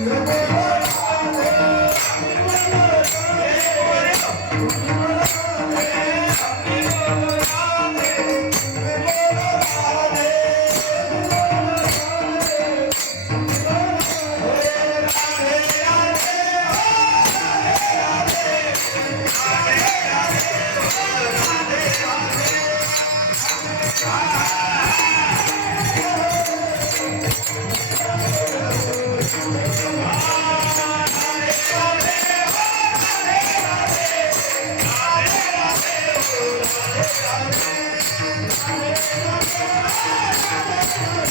Hare Thank you.